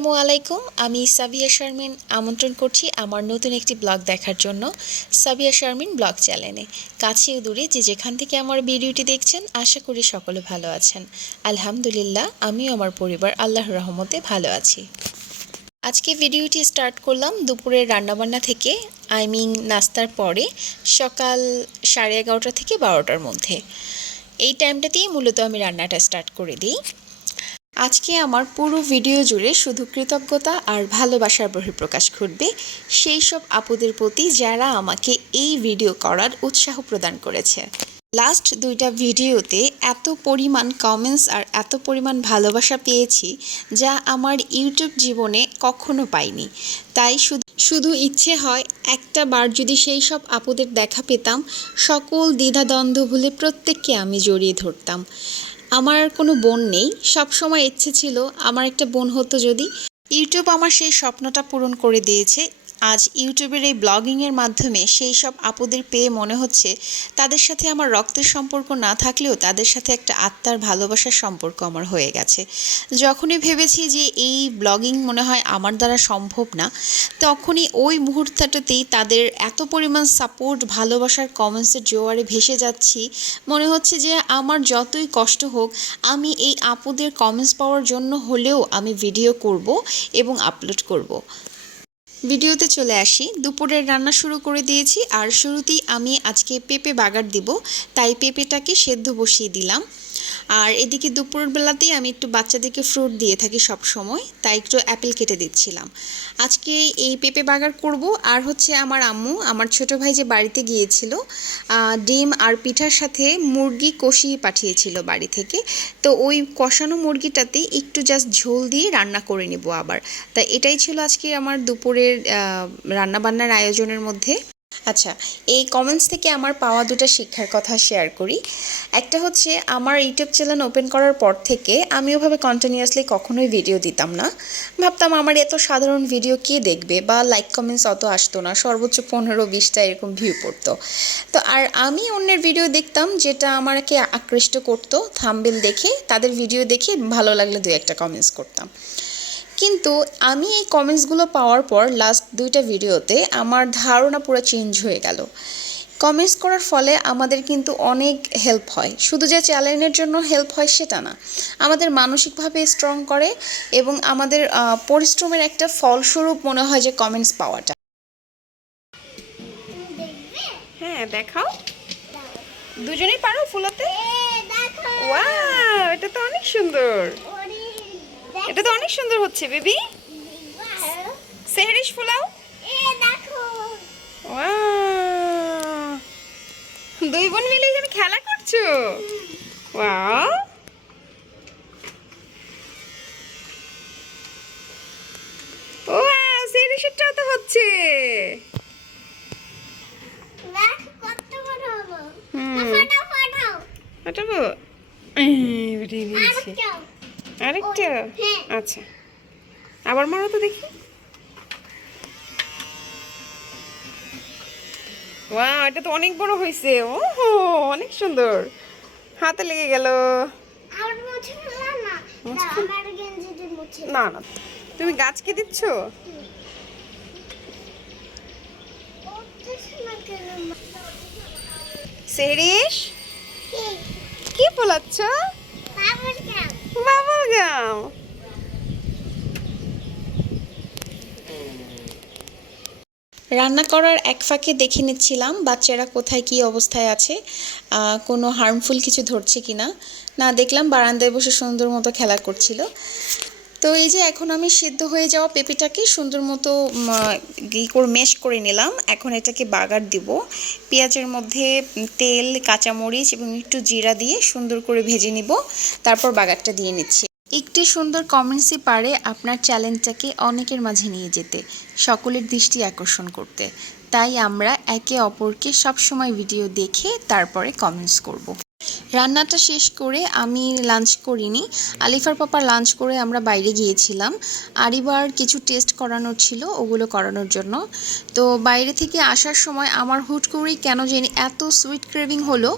আসসালামু আলাইকুম। আমি সাবিয়া শারমিন আমন্ত্রণ করছি আমার নতুন একটি ব্লগ দেখার জন্য, সাবিয়া শারমিন ব্লগ চ্যানেলে। কাছে দূরে যে যেখান থেকে আমার ভিডিওটি দেখছেন, আশা করি সকলে ভালো আছেন। আলহামদুলিল্লাহ, আমিও আমার পরিবার আল্লাহর রহমতে ভালো আছি। আজকে ভিডিওটি স্টার্ট করলাম দুপুরের রান্নাবান্না থেকে, আই মিন নাস্তার পরে, সকাল সাড়ে এগারোটা থেকে বারোটার মধ্যে। এই টাইমটাতেই মূলত আমি রান্নাটা স্টার্ট করে দিই। আজকে আমার পুরো ভিডিও জুড়ে শুধু কৃতজ্ঞতা আর ভালোবাসার বহিঃপ্রকাশ ঘটবে। সেই সব আপুদের প্রতি যারা আমাকে এই ভিডিও করার উৎসাহ প্রদান করেছে। লাস্ট দুইটা ভিডিওতে এত পরিমাণ কমেন্টস আর এত পরিমাণ ভালোবাসা পেয়েছি যা আমার ইউটিউব জীবনে কখনো পাইনি। তাই শুধু শুধু ইচ্ছে হয় একটা বার যদি সেই সব আপুদের দেখা পেতাম, সকল দ্বিধাদ্বন্দ্ব ভুলে প্রত্যেককে আমি জড়িয়ে ধরতাম। আমার আর কোনো বোন নেই। সব সময় ইচ্ছে ছিল, আমার একটা বোন হতো যদি। ইউটিউব আমার সেই স্বপ্নটা পূরণ করে দিয়েছে। আজ ইউটিউবের এই ব্লগিংয়ের মাধ্যমে সেই সব আপদের পেয়ে মনে হচ্ছে তাদের সাথে আমার রক্তের সম্পর্ক না থাকলেও তাদের সাথে একটা আত্মার ভালোবাসার সম্পর্ক আমার হয়ে গেছে। যখনই ভেবেছি যে এই ব্লগিং মনে হয় আমার দ্বারা সম্ভব না, তখনই ওই মুহূর্তটাতেই তাদের এত পরিমাণ সাপোর্ট ভালোবাসার কমেন্টসের জোয়ারে ভেসে যাচ্ছি। মনে হচ্ছে যে আমার যতই কষ্ট হোক, আমি এই আপুদের কমেন্টস পাওয়ার জন্য হলেও আমি ভিডিও করব এবং আপলোড করব। ভিডিওতে চলে আসি। দুপুরের রান্না শুরু করে দিয়েছি। আর শুরুতেই আমি আজকে পেঁপে বাগার দিব। তাই পেঁপেটাকে সেদ্ধ বসিয়ে দিলাম। আর এদিকে দুপুরের বেলাতেই আমি একটু বাচ্চাদেরকে ফ্রুট দিয়ে থাকি সব সময় তাই একটু অ্যাপেল কেটে দিচ্ছিলাম। আজকে এই পেঁপে বাগার করব, আর হচ্ছে আমার আম্মু, আমার ছোট ভাই যে বাড়িতে গিয়েছিল ডিম আর পিঠার সাথে মুরগি কষিয়ে পাঠিয়েছিল বাড়ি থেকে, তো ওই কষানো মুরগিটাতে একটু জাস্ট ঝোল দিয়ে রান্না করে নেব আবার। তা এটাই ছিল আজকে আমার দুপুরের রান্নাবান্নার আয়োজনের মধ্যে। আচ্ছা এই কমেন্টস থেকে আমার পাওয়া দুটো শিক্ষার কথা শেয়ার করি। একটা হচ্ছে, আমার ইউটিউব চ্যানেল ওপেন করার পর থেকে আমি ওভাবে কন্টিনিউয়াসলি কখনোই ভিডিও দিতাম না। ভাবতাম, আমার এত সাধারণ ভিডিও কে দেখবে? বা লাইক কমেন্টস অত আসতো না, সর্বোচ্চ পনেরো বিশটা এরকম ভিউ পড়তো। তো আর আমি অন্যের ভিডিও দেখতাম, যেটা আমাকে আকৃষ্ট করতো থাম্বেল দেখে, তাদের ভিডিও দেখে ভালো লাগলে দু একটা কমেন্টস করতাম। কিন্তু আমি এই কমেন্টসগুলো পাওয়ার পর লাস্ট দুইটা ভিডিওতে আমার ধারণা পুরো চেঞ্জ হয়ে গেল। কমেন্টস করার ফলে আমাদের কিন্তু অনেক হেল্প হয়। শুধু যে চ্যানেলের জন্য হেল্প হয় সেটা না আমাদের মানসিকভাবে স্ট্রং করে এবং আমাদের পরিশ্রমের একটা ফলস্বরূপ মনে হয় যে কমেন্টস পাওয়াটা। হ্যাঁ দেখাও। দুজনেই পারো ফুলাতে? ওয়াও এটা তো অনেক সুন্দর। এটা তো অনেক সুন্দর হচ্ছে বেবি। সেহরিশ ফুলাও! দুই বোন মিলে এখানে খেলা করছ? ওয়াও। ওয়াও সেহরিশটাও তো হচ্ছে। হুম। এটা এই, বেরিয়ে নিয়েছি আরেকটা? হ্যাঁ। আচ্ছা। আবার মারো তো দেখি। ওয়াও এটা তো অনেক বড় হয়েছে ও অনেক সুন্দর। হাতে লেগে গেল। না না। তুমি গাছকে দিচ্ছ? সেরিস কি ফলাচ্ছ বাবল রান্না করার এক ফাঁকে দেখে নিচ্ছিলাম বাচ্চারা কোথায় কি অবস্থায় আছে কোনো হার্মফুল কিছু ধরছে কি না না দেখলাম বারান্দায় বসে সুন্দর মতো খেলা করছিল। তো এই যে এখন আমি সেদ্ধ হয়ে যাওয়া পেঁপেটাকে সুন্দর মতো মেশ করে নিলাম। এখন এটাকে বাগার দিব। পেঁয়াজের মধ্যে তেল, কাঁচামরিচ এবং একটু জিরা দিয়ে সুন্দর করে ভেজে নিব। তারপর বাগারটা দিয়ে নিচ্ছি। একটি সুন্দর কমেন্টসই পারে আপনার চ্যালেঞ্জটাকে অনেকের মাঝে নিয়ে যেতে, সকলের দৃষ্টি আকর্ষণ করতে তাই আমরা একে অপরকে সবসময় ভিডিও দেখে তারপরে কমেন্টস করব। রান্নাটা শেষ করে আমি লাঞ্চ করিনি। আলিফার পাপা লাঞ্চ করে আমরা বাইরে গিয়েছিলাম। আর এবার কিছু টেস্ট করানোর ছিল ওগুলো করানোর জন্য। তো বাইরে থেকে আসার সময় আমার হুট করেই কেন জানি এত সুইট ক্রেভিং হলো।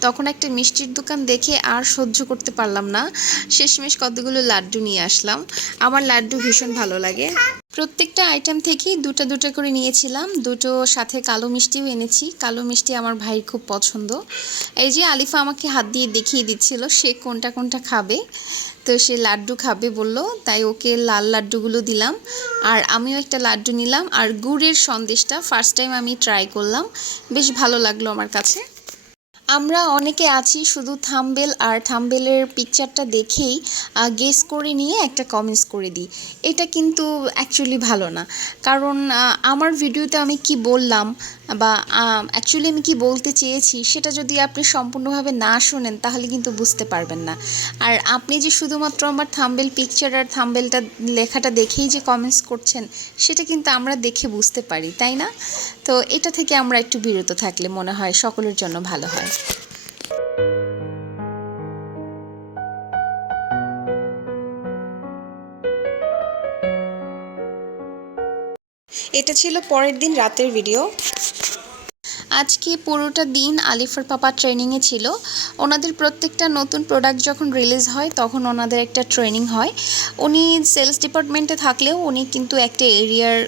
তখন একটা মিষ্টির দোকান দেখে আর সহ্য করতে পারলাম না। শেষমেশ কতগুলো লাড্ডু নিয়ে আসলাম। আমার লাড্ডু ভীষণ ভালো লাগে। প্রত্যেকটা আইটেম থেকেই দুটো দুটো করে নিয়েছিলাম। দুটো সাথে কালো মিষ্টিও এনেছি। কালো মিষ্টি আমার ভাইয়ের খুব পছন্দ। এই যে আলিফা আমাকে হাত দিয়ে দেখিয়ে দিচ্ছিল সে কোনটা কোনটা খাবে। তো সে লাড্ডু খাবে বলল, তাই ওকে লাল লাড্ডুগুলো দিলাম। আর আমিও একটা লাড্ডু নিলাম। আর গুড়ের সন্দেশটা ফার্স্ট টাইম আমি ট্রাই করলাম। বেশ ভালো লাগল আমার কাছে। আমরা অনেকে আছি শুধু থাম্বেল আর থাম্বেলের পিকচারটা দেখেই গেস করে নিয়ে একটা কমেন্টস করে দিই। এটা কিন্তু অ্যাকচুয়ালি ভালো না। কারণ আমার ভিডিওতে আমি কি বললাম বা অ্যাকচুয়ালি আমি কি বলতে চেয়েছি সেটা যদি আপনি সম্পূর্ণভাবে না শোনেন, তাহলে কিন্তু বুঝতে পারবেন না। আর আপনি যে শুধুমাত্র আমার থাম্বেল পিকচার আর থাম্বেলটা লেখাটা দেখেই যে কমেন্টস করছেন, সেটা কিন্তু আমরা দেখে বুঝতে পারি, তাই না? তো এটা থেকে আমরা একটু বিরত থাকলে মনে হয় সকলের জন্য ভালো হয়। এটা ছিল পরের দিন রাতের ভিডিও আজকে পুরোটা দিন আলিফার পাপা ট্রেনিংয়ে ছিল? ওনাদের প্রত্যেকটা নতুন প্রোডাক্ট যখন রিলিজ হয়, তখন ওনাদের একটা ট্রেনিং হয়। উনি সেলস ডিপার্টমেন্টে থাকলেও উনি কিন্তু একটা এরিয়ার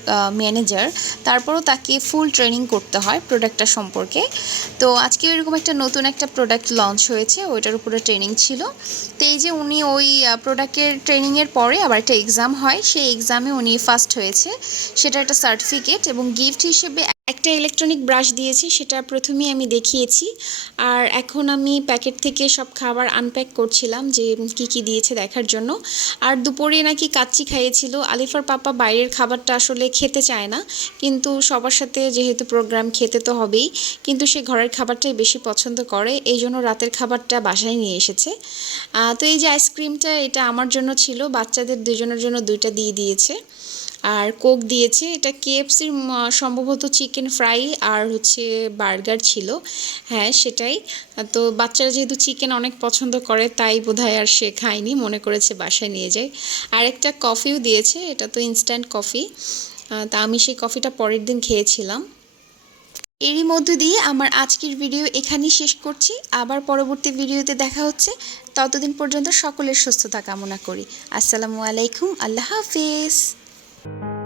ম্যানেজার তারপরও তাকে ফুল ট্রেনিং করতে হয় প্রোডাক্টটা সম্পর্কে। তো আজকে এরকম একটা নতুন একটা প্রোডাক্ট লঞ্চ হয়েছে, ওইটার উপরে ট্রেনিং ছিল। তো এই যে উনি ওই প্রোডাক্টের ট্রেনিংয়ের পরে আবার একটা এক্সাম হয়, সেই এক্সামে উনি ফার্স্ট হয়েছে। সেটা একটা সার্টিফিকেট এবং গিফট হিসেবে একটা ইলেকট্রনিক ব্রাশ দিয়েছি, সেটা প্রথমেই আমি দেখিয়েছি। আর এখন আমি প্যাকেট থেকে সব খাবার আনপ্যাক করছিলাম যে কি কি দিয়েছে দেখার জন্য। আর দুপুরে নাকি কাচ্চি খাইয়েছিল। আলিফার পাপা বাইরের খাবারটা আসলে খেতে চায় না, কিন্তু সবার সাথে যেহেতু প্রোগ্রাম খেতে তো হবেই, কিন্তু সে ঘরের খাবারটাই বেশি পছন্দ করে এই জন্য রাতের খাবারটা বাসায় নিয়ে এসেছে। তো এই যে আইসক্রিমটা এটা আমার জন্য ছিল, বাচ্চাদের দুজনের জন্য দুইটা দিয়ে দিয়েছে। আর কোক দিয়েছে। এটা কেএফসির সম্ভবত চিকেন ফ্রাই আর হচ্ছে বার্গার ছিল। হ্যাঁ সেটাই। তো বাচ্চারা যেহেতু চিকেন অনেক পছন্দ করে, তাই বোধহয় আর সে খায়নি, মনে করেছে বাসায় নিয়ে যায়। আর একটা কফিও দিয়েছে, এটা তো ইনস্ট্যান্ট কফি তা আমি সেই কফিটা পরের দিন খেয়েছিলাম। এরই মধ্য দিয়ে আমার আজকের ভিডিও এখানেই শেষ করছি। আবার পরবর্তী ভিডিওতে দেখা হচ্ছে। ততদিন পর্যন্ত সকলের সুস্থতা কামনা করি। আসসালামু আলাইকুম, আল্লাহ হাফিজ। you